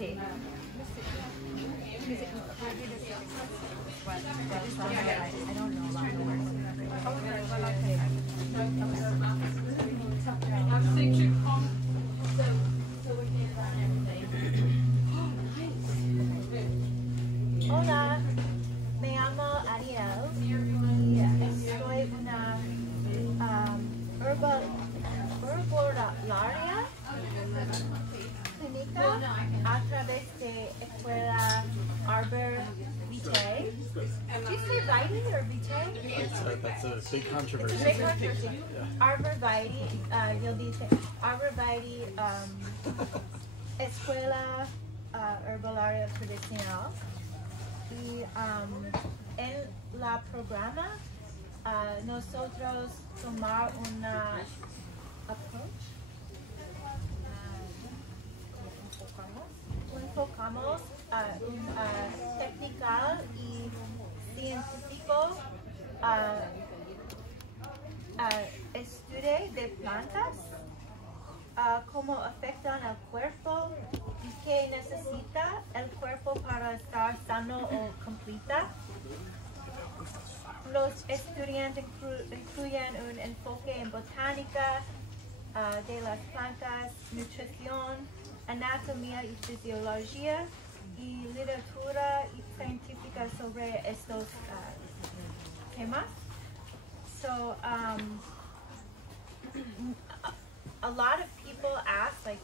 Sí. I don't know about the words. Hola, me llamo Arielle y soy una herbolaria clínica a través de escuela Arbor Vitae. Do you say Vitae or Vitae? That's a big controversy. It's a big controversy. Yeah. Arbor Vitae, you'll be saying Arbor Vitae, escuela herbolaria tradicional. Y en la programa nosotros tomar una approach, enfocamos un técnico y científico estudio de plantas, cómo afectan el cuerpo y qué necesita el cuerpo para estar sano o completa. Los estudiantes incluyen un enfoque en botánica de las plantas, nutrición, anatomía y fisiología, y literatura científica sobre estos temas. So, a lot of people ask, like,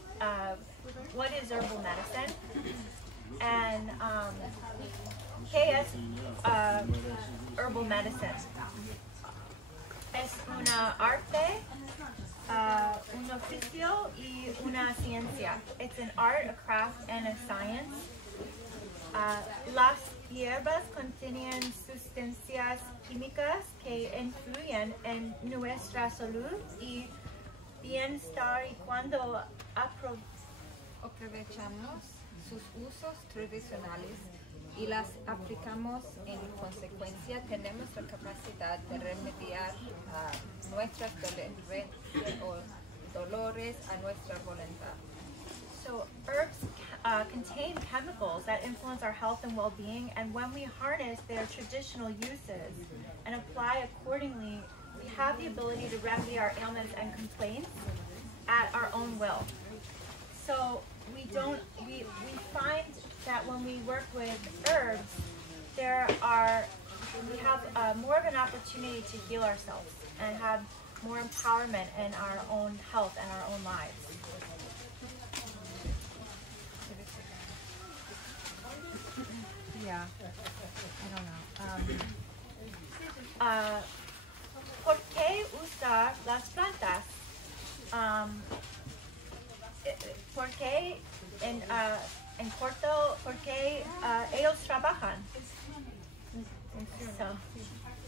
what is herbal medicine? And ¿qué es herbal medicine? Es una arte, un oficio y una ciencia. It's an art, a craft, and a science. Las hierbas contienen sustancias químicas que influyen en nuestra salud y bienestar, y cuando aprovechamos sus usos tradicionales y las aplicamos en consecuencia, tenemos la capacidad de remediar nuestras dolencias o dolores a nuestra voluntad. So herbs contain chemicals that influence our health and well-being, and when we harness their traditional uses and apply accordingly, we have the ability to remedy our ailments and complaints at our own will. So we find that when we work with herbs, we have more of an opportunity to heal ourselves and have more empowerment in our own health and our own lives. Yeah, I don't know. ¿Por qué usar las plantas? ¿Por qué en corto? ¿Por qué ellos trabajan? So,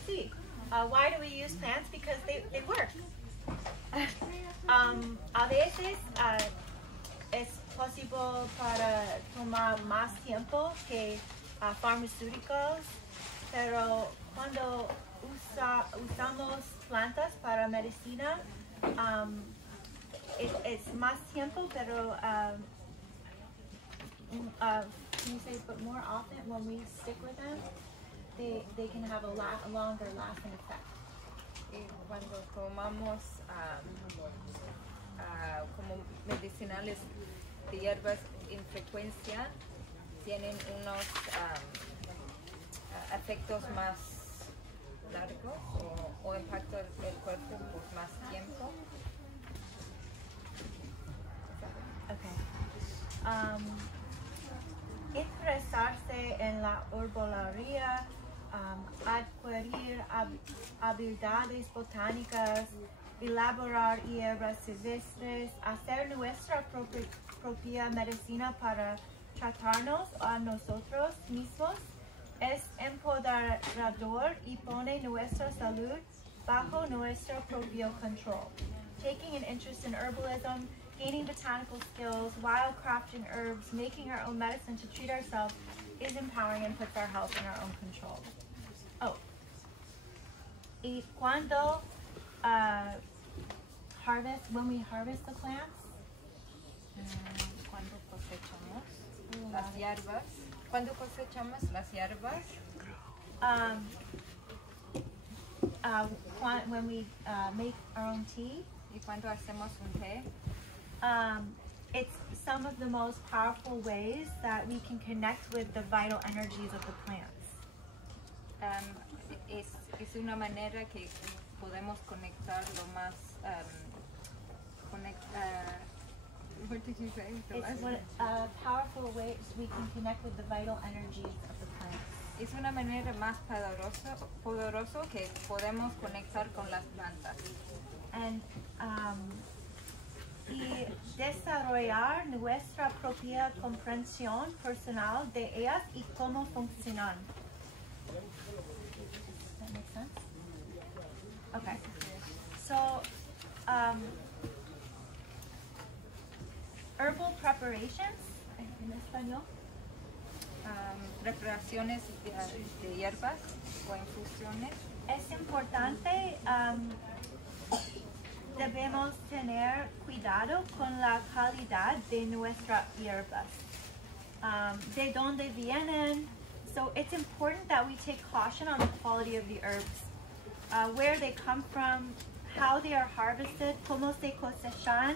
sí. Why do we use plants? Because they work. A veces es posible para tomar más tiempo que farmacéuticos, pero cuando usamos plantas para medicina, it's más tiempo, pero can you say, but more often when we stick with them, they can have a longer lasting effect. Y cuando tomamos como medicinales de hierbas en frecuencia, tienen unos efectos más largos o impactan el cuerpo por más tiempo. Okay. Interesarse en la herbolaria, adquirir habilidades botánicas, elaborar hierbas silvestres, hacer nuestra propia medicina para tratarnos a nosotros mismos, es empoderador y pone nuestra salud bajo nuestro propio control. Taking an interest in herbalism, gaining botanical skills, while crafting herbs, making our own medicine to treat ourselves is empowering and puts our health in our own control. Oh, y cuando when we harvest the plants, Cuando cosechamos, hierbas. ¿Cuándo cosechamos las hierbas? When we make our own tea. ¿Y cuándo hacemos un té? It's some of the most powerful ways that we can connect with the vital energies of the plants. Es una manera que podemos conectar lo más what did you say? It's powerful ways we can connect with the vital energies of the plants. Es una manera más poderoso que podemos conectar con las plantas. And y desarrollar nuestra propia comprensión personal de ellas y cómo funcionan. Does that make sense? Okay. So, herbal preparations, en español. Preparaciones de hierbas o infusiones. Es importante, debemos tener cuidado con la calidad de nuestras hierbas, de dónde vienen. So it's important that we take caution on the quality of the herbs, where they come from, how they are harvested, cómo se cosechan,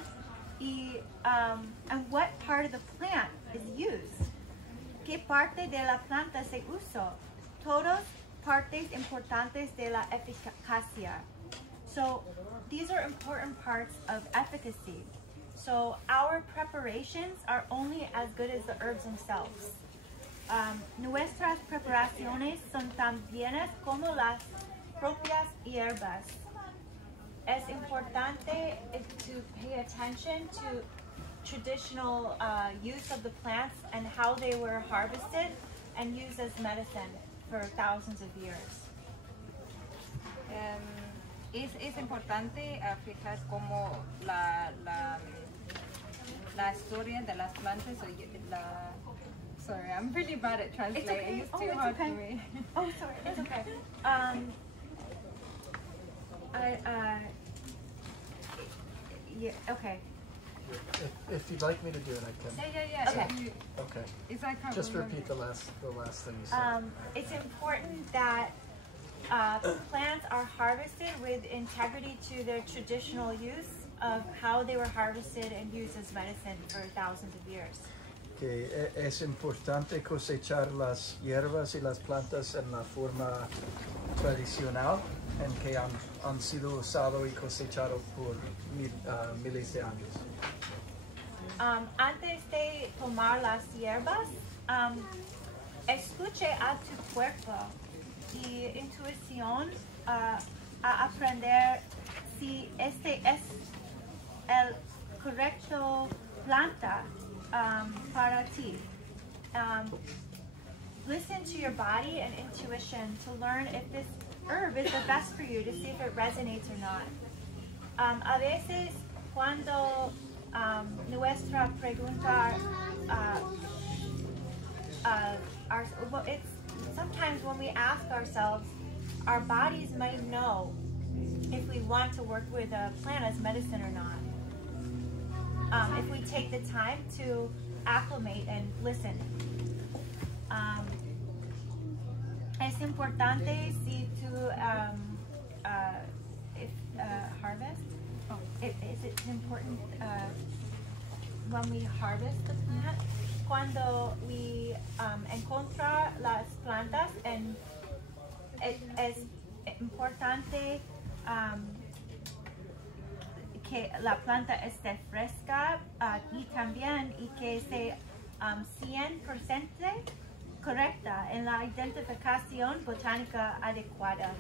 and what part of the plant is used. ¿Qué parte de la planta se usó? Todas partes importantes de la eficacia. So these are important parts of efficacy. So our preparations are only as good as the herbs themselves. Nuestras preparaciones son tan bienes como las propias hierbas. Es importante to pay attention to traditional use of the plants and how they were harvested and used as medicine for thousands of years. Es importante fijar cómo la historia de las plantas. Sorry, I'm really bad at translating. Okay. It's too hard for me. Oh, sorry, it's okay. Yeah, okay. If you'd like me to do it, I can. Yeah. Okay. Okay. Just repeat the last thing you said. It's important that plants are harvested with integrity to their traditional use of how they were harvested and used as medicine for thousands of years. Que es importante cosechar las hierbas y las plantas en la forma tradicional en que han sido usado y cosechado por miles de años. Antes de tomar las hierbas, escuche a tu cuerpo y intuición a aprender si este es el correcto planta para ti. Listen to your body and intuition to learn if this herb is the best for you, to see if it resonates or not. A veces cuando nuestra pregunta, sometimes when we ask ourselves, our bodies might know if we want to work with a plant as medicine or not. If we take the time to acclimate and listen. Es importante si tú harvest. It's important when we harvest the plant, cuando we encontrar las plantas, and es importante que la planta esté fresca y también que sea 100% correcta en la identificación botánica adecuada.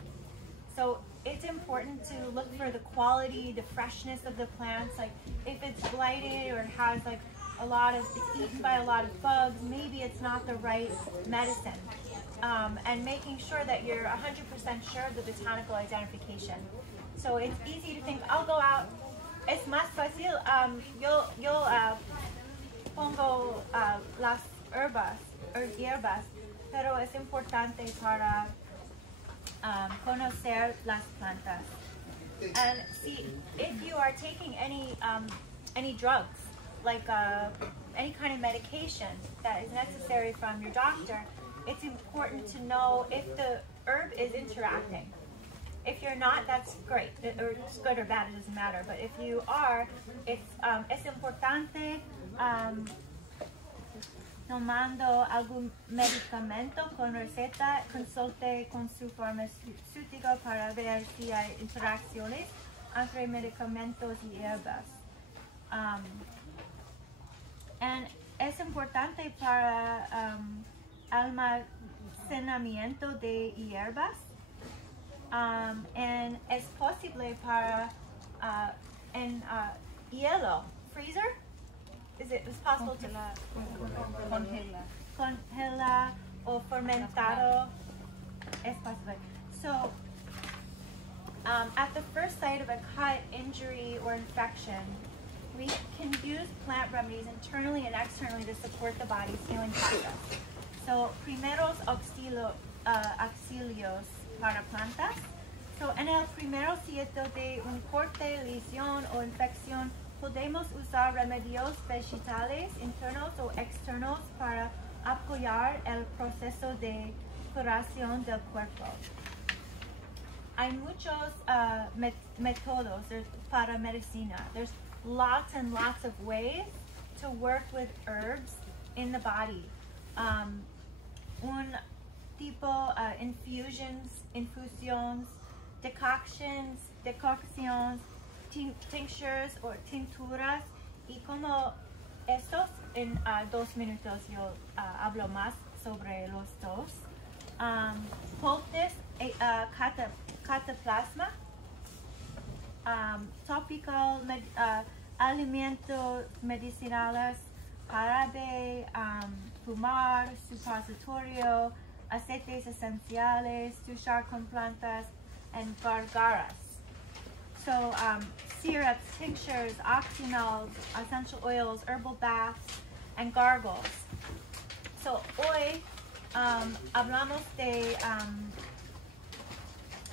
So it's important to look for the quality, the freshness of the plants. Like if it's blighted or has like it's eaten by a lot of bugs, maybe it's not the right medicine. And making sure that you're 100% sure of the botanical identification. So it's easy to think, I'll go out. Es más fácil, yo pongo las hierbas, pero es importante para conocer las plantas. And see, if you are taking any drugs, like any kind of medication that is necessary from your doctor, it's important to know if the herb is interacting. If you're not, that's great, or it's good or bad, it doesn't matter. But if you are, es importante tomando algún medicamento con receta, consulte con su farmacéutico para ver si hay interacciones entre medicamentos y hierbas. And es importante para almacenamiento de hierbas. And es posible para en hielo, freezer. It's possible to congela or fermentado. Es posible. So, at the first sight of a cut, injury, or infection, we can use plant remedies internally and externally to support the body's healing process. So, primeros auxilios para plantas. So, en el primer sitio de un corte, lesión o infección, podemos usar remedios vegetales internos o externos para apoyar el proceso de curación del cuerpo. Hay muchos métodos para medicina. There's lots and lots of ways to work with herbs in the body. Un tipo infusions, decoctions, tinctures or tinturas, y como estos en 2 minutos yo hablo más sobre los dos. Poultice, cataplasma, topical alimentos medicinales, jarabe, fumar, supositorio, aceites esenciales, duchar con plantas, and gargaras. So syrups, tinctures, oxymels, essential oils, herbal baths, and gargles. So hoy hablamos de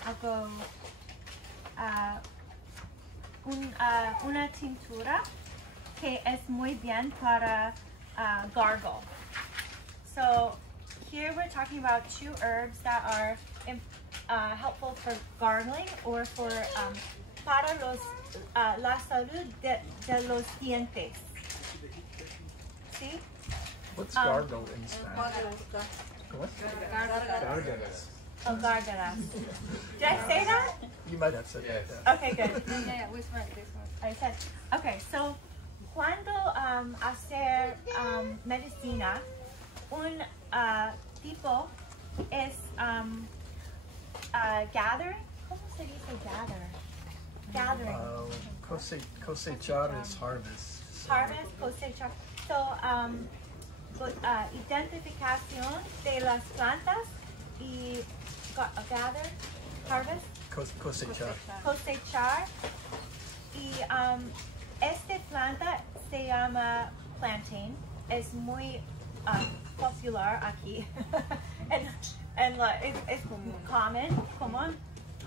algo, una tintura que es muy bien para gargle. So here we're talking about 2 herbs that are helpful for gargling or for para la salud de los dientes. ¿Sí? What's gargle in Spanish? What? Gargaras. Oh, gargaras. Did I say that? You might have said that. Okay, good. Yeah, which one? This one. I said, okay, so cuando hacer medicina, un tipo es gathering. ¿Cómo se dice gather? Gathering. Cosechar is harvest. Harvest, cosechar. So, identificación de las plantas y gather, harvest, cosechar. Y esta planta se llama plantain. Es muy popular aquí. and it's common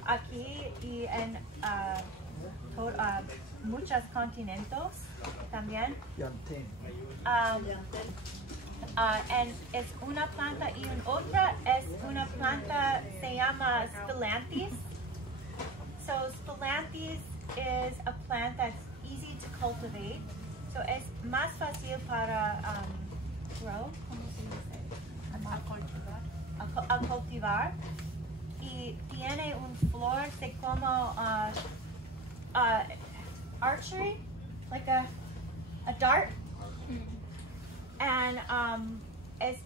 aquí y en muchos continentes también. And es una planta y otra es una planta se llama spilanthes. So spilanthes is a plant that's easy to cultivate. So es más fácil para grow, ¿cómo se dice? A cultivar. Y tiene un flor de como archery, like a dart. And es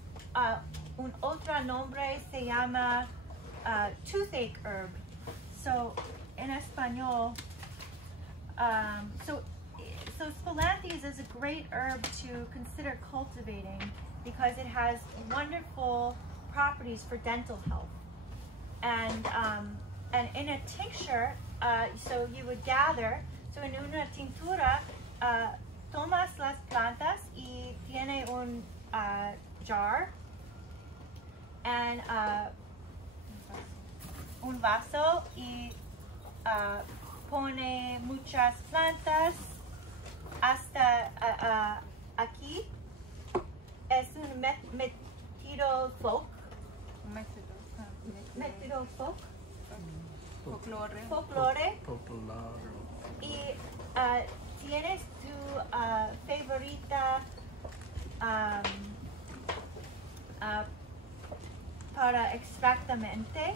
un otro nombre se llama toothache herb. So in español, so spilanthes is a great herb to consider cultivating because it has wonderful properties for dental health. And in a tincture, so you would gather. So en una tintura, tomas las plantas y tiene un jar and un vaso y pone muchas plantas hasta aquí es un metidofolk. Metidofolk. Folklore. Y tienes tu favorita para extractamente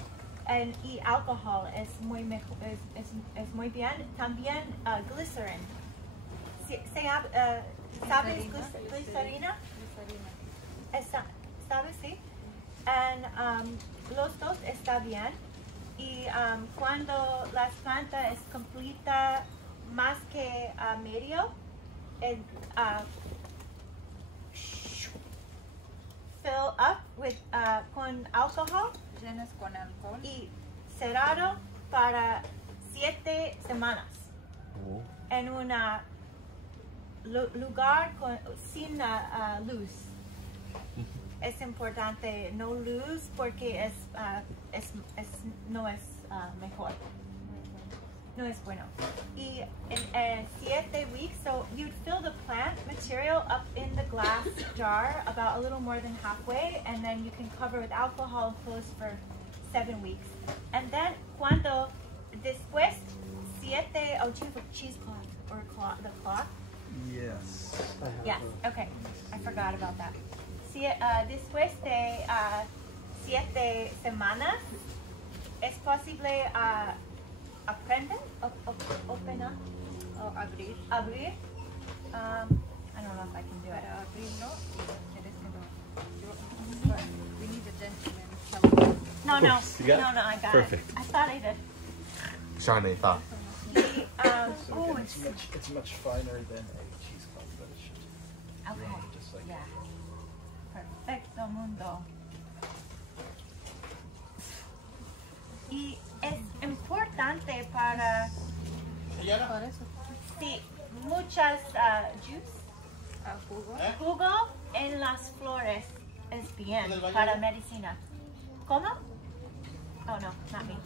y alcohol es muy mejor, es muy bien. También glycerin. ¿Sabes glicerina? ¿Sabes? Sí. Los dos está bien. Y cuando la planta es completa más que medio, fill up with, con alcohol. Llenas con alcohol. Y cerrado para 7 semanas. En un lugar sin luz. Es importante no luz porque no es mejor. No es bueno. Y in 7 weeks, so you'd fill the plant material up in the glass jar about a little more than halfway, and then you can cover with alcohol and close for 7 weeks. And then cuando después 7 cheesecloth or the cloth. Yes. Yes. Okay. I forgot about that. Después de 7 semanas, es posible aprender, open up, abrir. Abrir. I don't know if I can do it. Para abrirlo, quieres que lo... We need a gentleman. No, You got it? no, I got Perfect. it. I thought I did. Shane thought. It's much finer than a cheesecloth, but it should Okay. run just like Yeah. Perfecto mundo. Y es importante para sí, muchas juice, jugo en las flores es bien para medicina. ¿Cómo? Oh no, not me.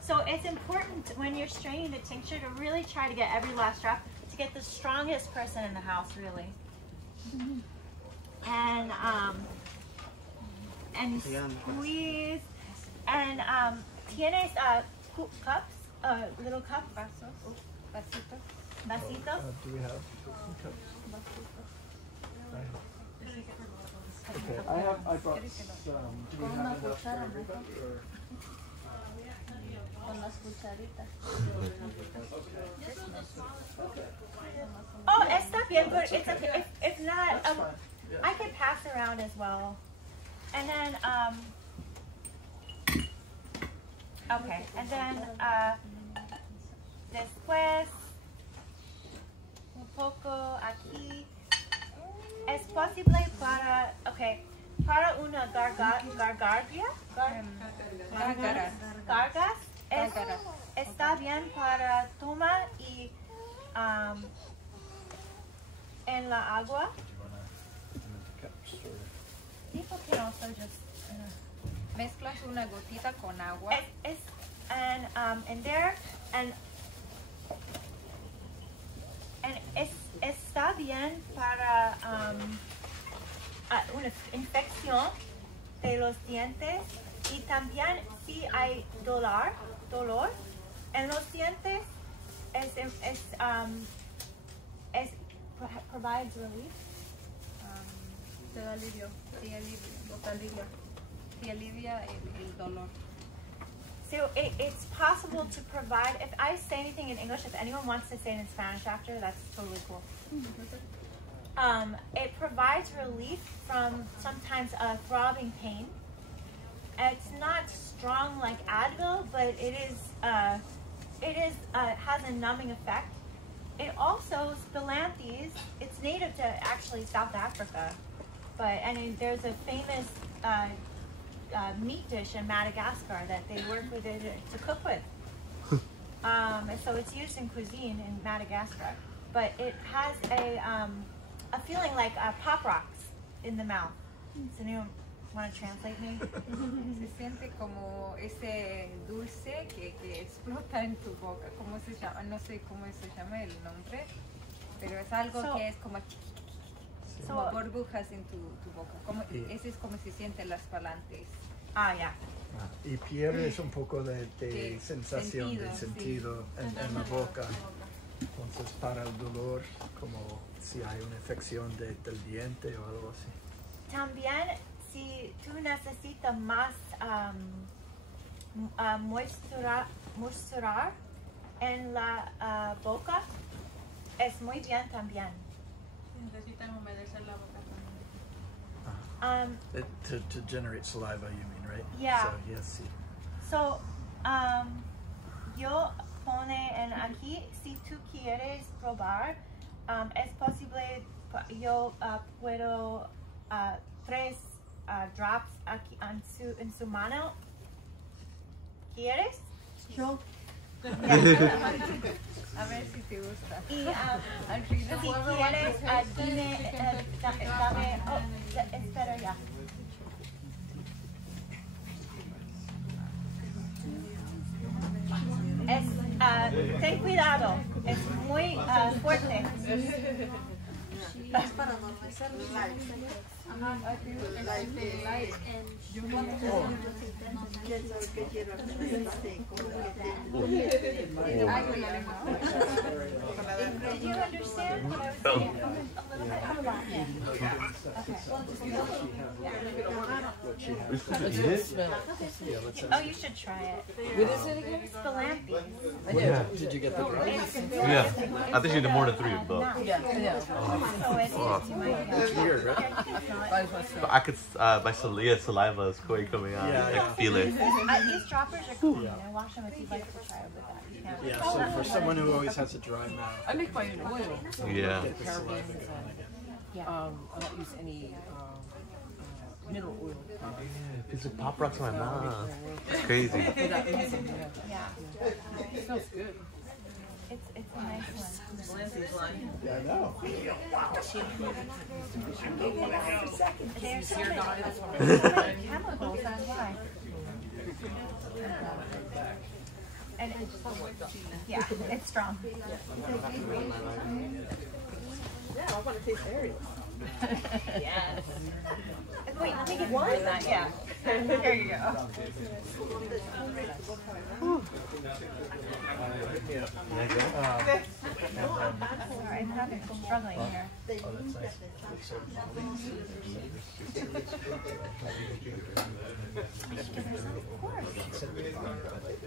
So it's important when you're straining the tincture to really try to get every last drop to get the strongest person in the house, really. And squeeze. And tienes cups, little cups, vasitos. do we have cups? Okay, I brought some. Do we have enough for everybody? Or? Con las cucharitas. Oh, está bien, but it's okay. If not, I can pass around as well. And then, okay, and then, después, un poco aquí. Es posible para, okay, para una garganta, gargas, está bien para tomar y en la agua. Sí, porque no soy just. Mezclas una gotita con agua. And there, and está bien para una infección de los dientes y también si hay dolor en los dientes provides relief. Te da alivio. Sí, alivia el dolor. So it's possible to provide, if I say anything in English, if anyone wants to say it in Spanish after, that's totally cool. It provides relief from sometimes a throbbing pain. It's not strong like Advil, but it has a numbing effect. It also, Spilanthes, it's native to actually South Africa, there's a famous meat dish in Madagascar that they work with it to cook with. So it's used in cuisine in Madagascar, but it has a feeling like pop rocks in the mouth. Does anyone want to translate me? Se siente como ese dulce que explota en tu boca. ¿Cómo se llama? No sé cómo se llama el nombre, pero es algo que es como, como burbujas en tu boca. Ese es como se sienten las falantes. Ya. Y pierdes un poco de sensación, de sentido en la boca. Entonces, para el dolor, como si hay una infección del diente o algo así. También, si tú necesitas más moisturar en la boca, es muy bien también. Necesitan humedecer la boca To generate saliva, you mean, right? Yeah. So, yes, sí. So, yo pone en aquí, si tú quieres probar, es posible, yo puedo 3 drops aquí en su mano. ¿Quieres? Yo. A ver si te gusta. Y si quieres, dime, dame, espera ya. Ten cuidado, es muy fuerte. Es para adormecer los labios. Did you understand what I was saying? Oh, you should try it. What is it again? It's Galanthus. Yeah. Did you get the drop? Yeah. I think you did more than 3, but Yeah. So it's you might It's weird, right? but I could, my saliva is quite coming out. Yeah, I yeah. can feel it. These droppers are cool. I wash them if you'd like to try it with that. You can. Yeah, so for someone who always has a dry mouth, I make my own oil. Yeah. get the saliva going again. I don't use any mineral oil. It's like pop rocks in my mouth. It's crazy. Yeah. It smells good. It's a nice one. Yeah, I know. There's so many chemicals, that's why. And yeah, it's strong. Yeah, I want to taste Arielle. Yes. Wait, let me get one of that. Yeah. Here you go. Sorry, I'm struggling here.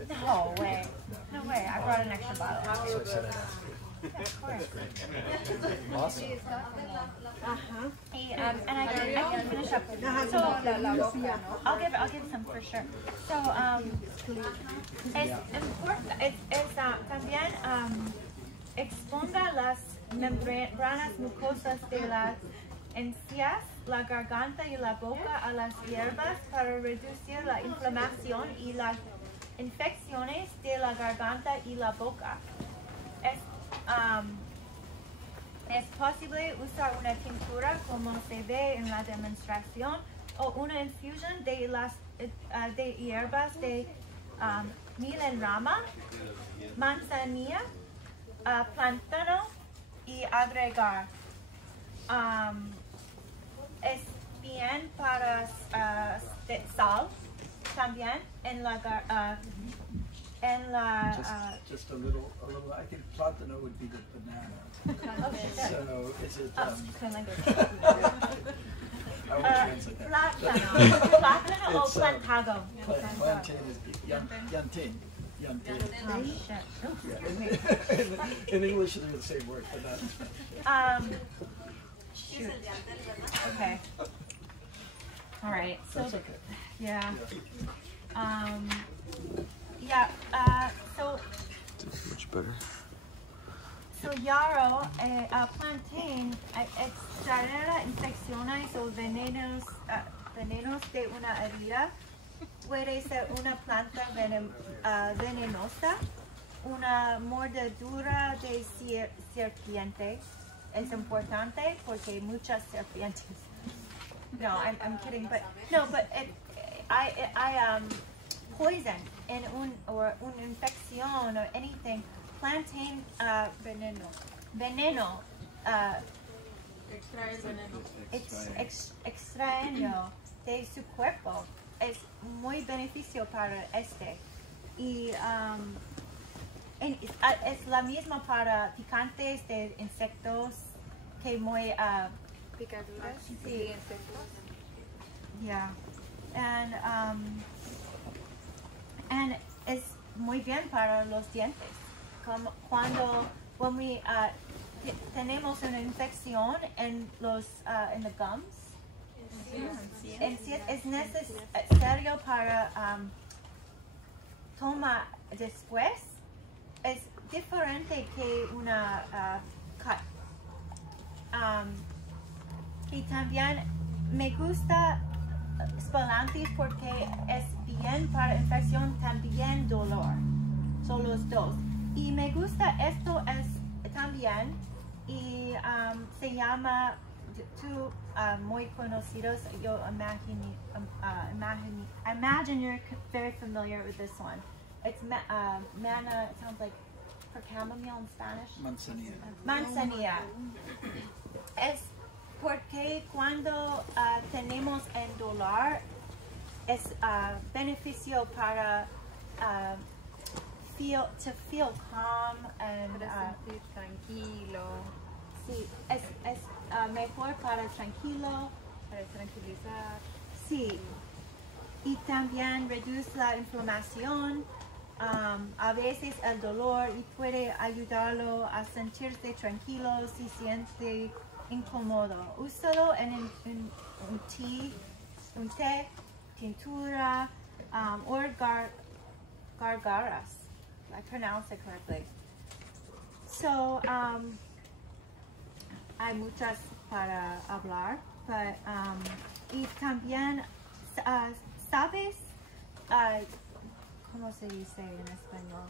No way. No way. I brought an extra bottle. Of course. Awesome. And I can finish up. So I'll give some for sure. So es important, también exponga las membranas mucosas de las encías, la garganta y la boca a las hierbas para reducir la inflamación y las infecciones de la garganta y la boca. Es posible usar una tintura como se ve en la demostración o una infusión de las de hierbas de milenrama, manzanilla, plátano y agregar. Es bien para sal también en la Just a little. I think plátano would be the banana. So is it? I will translate that. Plátano o It's, plantado. Plantain is yantin. Yantin. Oh shit. Yeah. In English, they're the same word, but not in Spanish. Shoot. Okay. All right. So That's okay. yeah. So Much better. so yarrow, plantain, extraer infecciones o venenos de una herida. Puede ser una planta venenosa, una mordedura de serpiente. Es importante porque muchas serpientes. No, I'm kidding, but no, but I poison in una infección or anything. Plantain veneno Extrae el veneno. extraño de su cuerpo. Es muy beneficio para este. Y es la misma para picantes de insectos que muy Picaduras sí. y insectos. Yeah, and es muy bien para los dientes. Como cuando tenemos una infección en los in the gums, es necesario para tomar después. Es diferente que una cut. Y también me gusta Spalantis porque es bien para infección, también dolor. Son los dos. Y me gusta esto es también y se llama muy conocidos. Yo imagine you're very familiar with this one. It's manna. It sounds like for chamomile in Spanish. Manzanilla. Manzanilla. Es porque cuando tenemos el dolor es beneficio para feel calm and Para sentir tranquilo, sí, es mejor para tranquilo, para tranquilizar. sí, y también reduce la inflamación, a veces el dolor y puede ayudarlo a sentirse tranquilo si siente incómodo. Úsalo en un té, tintura, or gargaras. I pronounce it correctly. So, hay muchas para hablar, but, y también, ¿sabes? ¿Cómo se dice en español?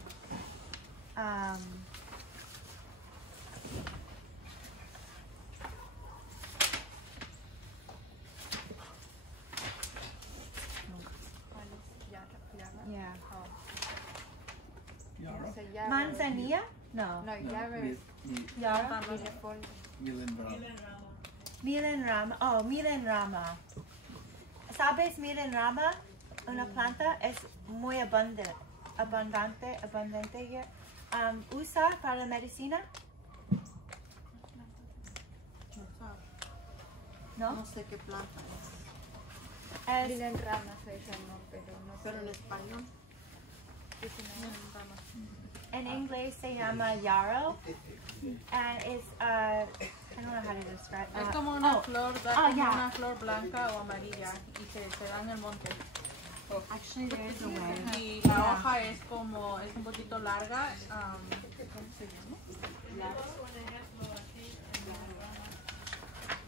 Yeah. Yarrow. Manzanilla? No. No, yarrow. Yarrow? Milenrama. Milenrama. Oh, milenrama. ¿Sabes milenrama? Una planta es muy abundante here. ¿Usa para la medicina? ¿No? No sé qué planta Es, Milenrama se llama, pero no sé. pero en español. en inglés se llama yarrow. And it's, I don't know how to describe Es como una flor, da como yeah. una flor blanca o amarilla y se da en el monte. Actually, there's a way. Y la hoja es como, es un poquito larga. ¿Cómo se llama?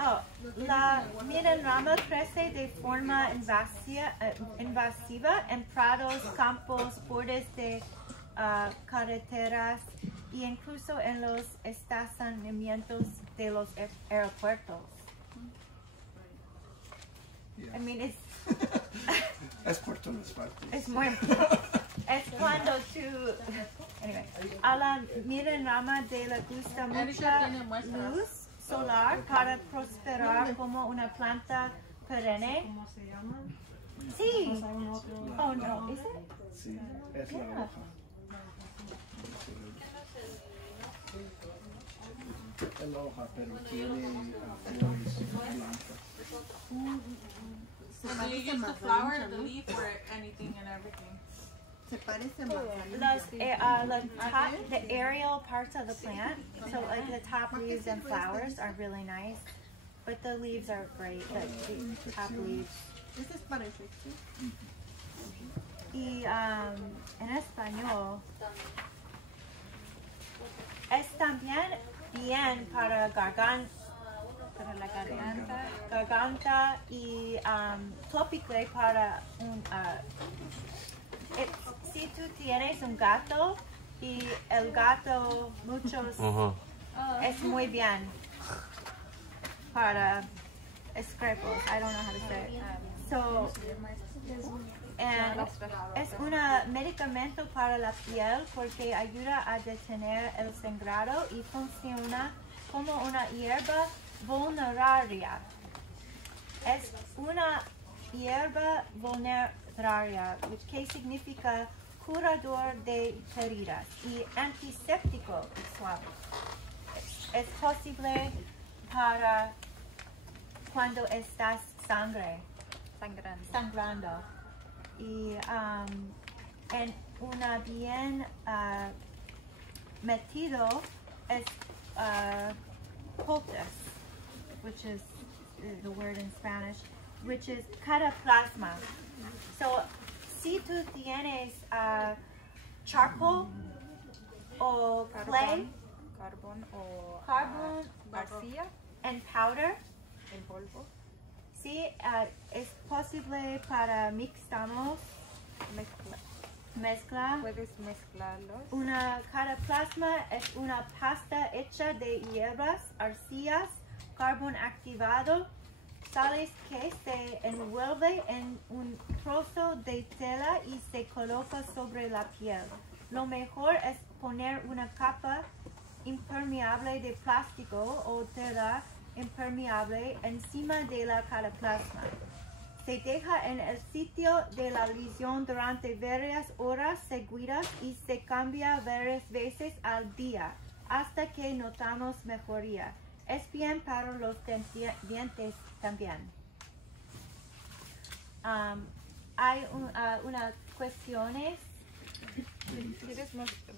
Oh, la milenrama crece de forma invasiva en prados, campos, bordes de carreteras y incluso en los estacionamientos de los aeropuertos. Yeah. I mean, Es por todas partes. es muy es cuando tú anyway, a la milenrama le gusta mucha tiene muestras. luz solar para prosperar como una planta perenne. ¿Cómo se llama? Sí. Oh no, ¿es it? Sí, es la Yeah. hoja. Es la hoja, pero tiene flores blancas. So you use the flower, the leaf, or anything and everything. Se parece más. The aerial parts of the plant, so like the top leaves and flowers are really nice, but the leaves are great, the top leaves. Este es para infección. Y en español es también bien para la garganta y tópico para un si tú tienes un gato y el gato muchos es muy bien para scrapes. I don't know how to say it. So, and es un medicamento para la piel porque ayuda a detener el sangrado y funciona como una hierba vulneraria. Es una hierba vulneraria, que significa curador de heridas y antiséptico suave. Es posible para cuando estás sangrando. Y en una bien metido es poultice, which is the word in Spanish, which is cataplasma. So, si tú tienes charcoal o clay, carbón o arcilla en powder, en polvo, sí, es posible para mezclar. Puedes mezclarlos. Una cataplasma es una pasta hecha de hierbas, arcillas, carbón activado, sales que se envuelve en un trozo de tela y se coloca sobre la piel. Lo mejor es poner una capa impermeable de plástico o tela impermeable encima de la cataplasma. Se deja en el sitio de la lesión durante varias horas seguidas y se cambia varias veces al día hasta que notamos mejoría. Es bien para los dientes también. Hay unas cuestiones. ¿Quieres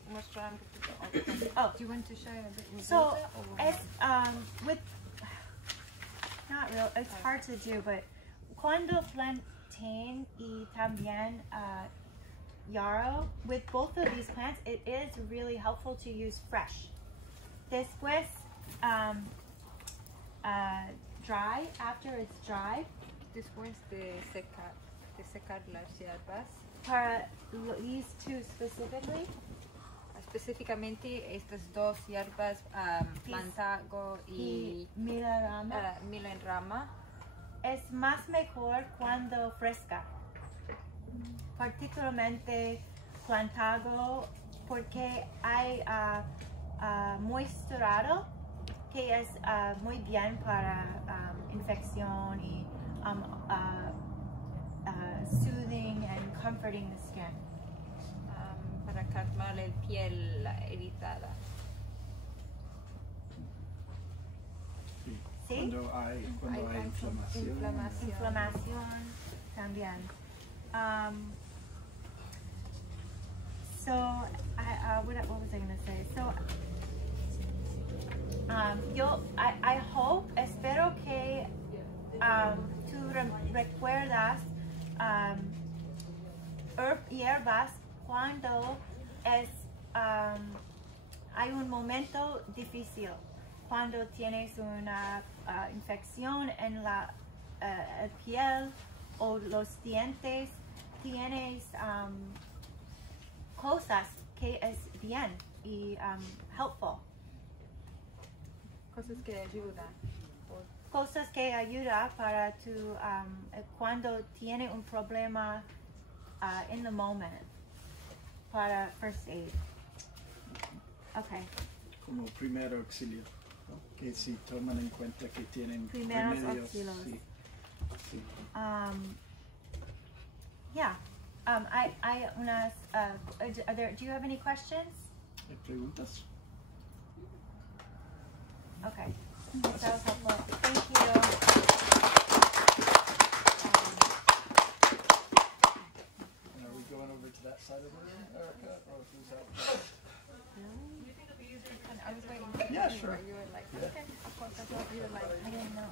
mostrar un poquito? Oh, Do you want to show a bit with so water or it's with not real. It's hard to do, but cuando plantain y también yarrow, with both of these plants, it is really helpful to use fresh. Después, dry, after it's dry, después de secar las hierbas, para these two specifically, específicamente estas dos hierbas, plantago y milenrama, es más mejor cuando fresca, particularmente plantago, porque hay moisturado que es muy bien para infección y soothing and comforting the skin. Para calmar la piel irritada. ¿Sí? Cuando hay Inflamación también. So, what was I going to say? So, I hope, espero que tú recuerdas hierbas cuando hay un momento difícil, cuando tienes una infección en la piel o los dientes, tienes cosas que es bien y helpful. Cosas que ayudan. Cosas que ayudan para tu, cuando tiene un problema in the moment, para first aid. Okay. Como primer auxilio, ¿no? Que si toman en cuenta que tienen Primeros remedios. auxilios. Sí. Sí. Yeah. I unas. Do you have any questions? ¿Hay preguntas? Okay. That was helpful. Thank you. Are we going over to that side of the room, Erica, or who's that? I was waiting. Yeah, sure. You were like, Yeah. okay, of course, that's what you were like. I didn't know.